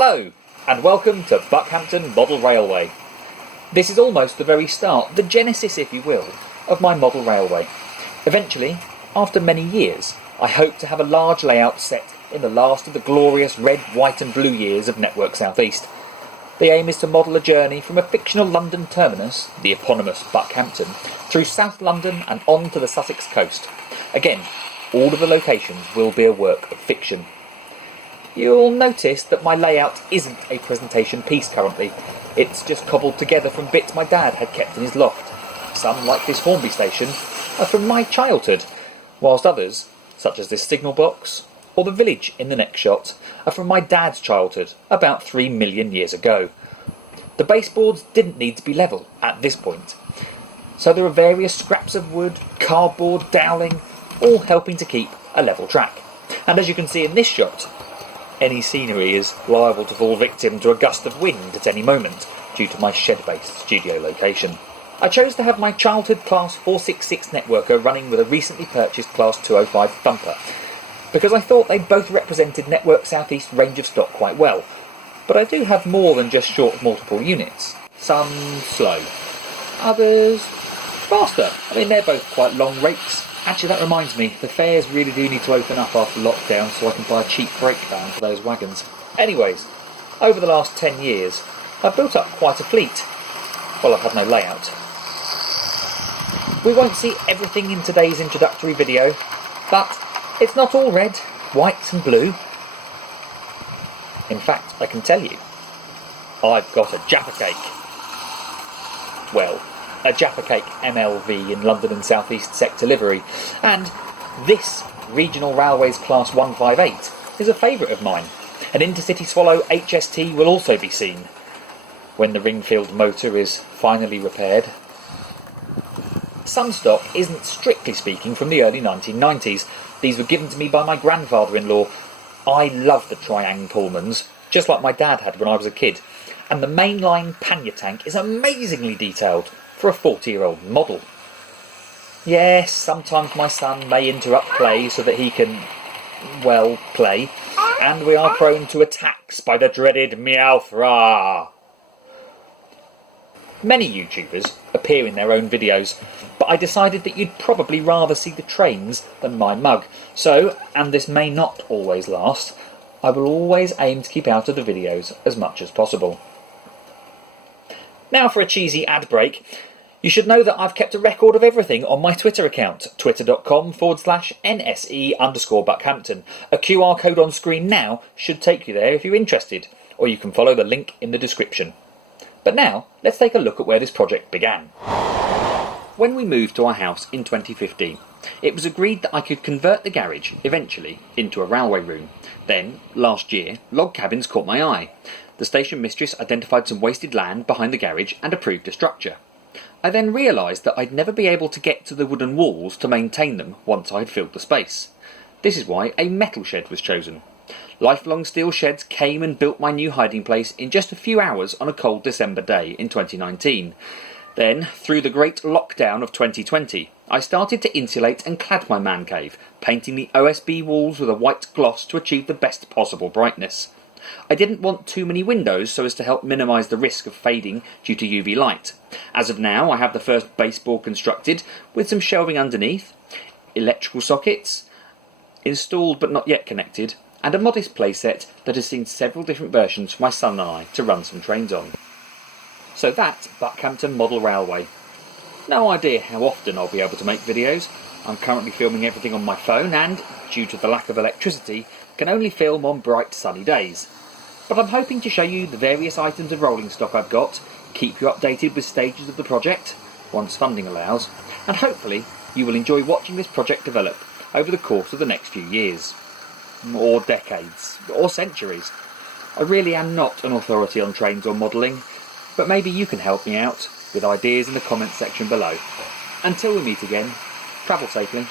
Hello, and welcome to Buckhampton Model Railway. This is almost the very start, the genesis, if you will, of my model railway. Eventually, after many years, I hope to have a large layout set in the last of the glorious red, white and blue years of Network South East. The aim is to model a journey from a fictional London terminus, the eponymous Buckhampton, through South London and on to the Sussex Coast. Again, all of the locations will be a work of fiction. You'll notice that my layout isn't a presentation piece currently. It's just cobbled together from bits my dad had kept in his loft. Some, like this Hornby station, are from my childhood, whilst others, such as this signal box or the village in the next shot, are from my dad's childhood, about 3 million years ago. The baseboards didn't need to be level at this point, so there are various scraps of wood, cardboard, doweling, all helping to keep a level track. And as you can see in this shot, any scenery is liable to fall victim to a gust of wind at any moment due to my shed-based studio location. I chose to have my childhood Class 466 networker running with a recently purchased Class 205 thumper, because I thought they both represented Network South East range of stock quite well. But I do have more than just short multiple units. Some slow, others faster. I mean, they're both quite long rakes. Actually, that reminds me, the fairs really do need to open up after lockdown so I can buy a cheap brake van for those wagons. Anyways, over the last 10 years, I've built up quite a fleet. Well, I've had no layout. We won't see everything in today's introductory video, but it's not all red, white and blue. In fact, I can tell you, I've got a Jaffa cake. Well, a Jaffa Cake MLV in London and South East sector livery, and this Regional Railways Class 158 is a favourite of mine. An Intercity Swallow HST will also be seen when the Ringfield motor is finally repaired. Some stock isn't strictly speaking from the early 1990s. These were given to me by my grandfather-in-law. I love the Triang Pullmans, just like my dad had when I was a kid, and the mainline pannier tank is amazingly detailed for a 40-year-old model. Yes, sometimes my son may interrupt play so that he can, well, play, and we are prone to attacks by the dreaded Meowthra. Many YouTubers appear in their own videos, but I decided that you'd probably rather see the trains than my mug, so, and this may not always last, I will always aim to keep out of the videos as much as possible. Now for a cheesy ad break. You should know that I've kept a record of everything on my Twitter account, twitter.com/NSE_Buckhampton. A QR code on screen now should take you there if you're interested, or you can follow the link in the description. But now, let's take a look at where this project began. When we moved to our house in 2015, it was agreed that I could convert the garage, eventually, into a railway room. Then, last year, log cabins caught my eye. The station mistress identified some wasted land behind the garage and approved a structure. I then realised that I'd never be able to get to the wooden walls to maintain them once I had filled the space. This is why a metal shed was chosen. Lifelong Steel Sheds came and built my new hiding place in just a few hours on a cold December day in 2019. Then, through the great lockdown of 2020, I started to insulate and clad my man cave, painting the OSB walls with a white gloss to achieve the best possible brightness. I didn't want too many windows so as to help minimise the risk of fading due to UV light. As of now, I have the first baseboard constructed with some shelving underneath, electrical sockets installed but not yet connected, and a modest playset that has seen several different versions for my son and I to run some trains on. So that's Buckhampton Model Railway. No idea how often I'll be able to make videos. I'm currently filming everything on my phone and, due to the lack of electricity, can only film on bright sunny days. But I'm hoping to show you the various items of rolling stock I've got, keep you updated with stages of the project, once funding allows, and hopefully you will enjoy watching this project develop over the course of the next few years. Or decades, or centuries. I really am not an authority on trains or modelling, but maybe you can help me out with ideas in the comments section below. Until we meet again, travel safely.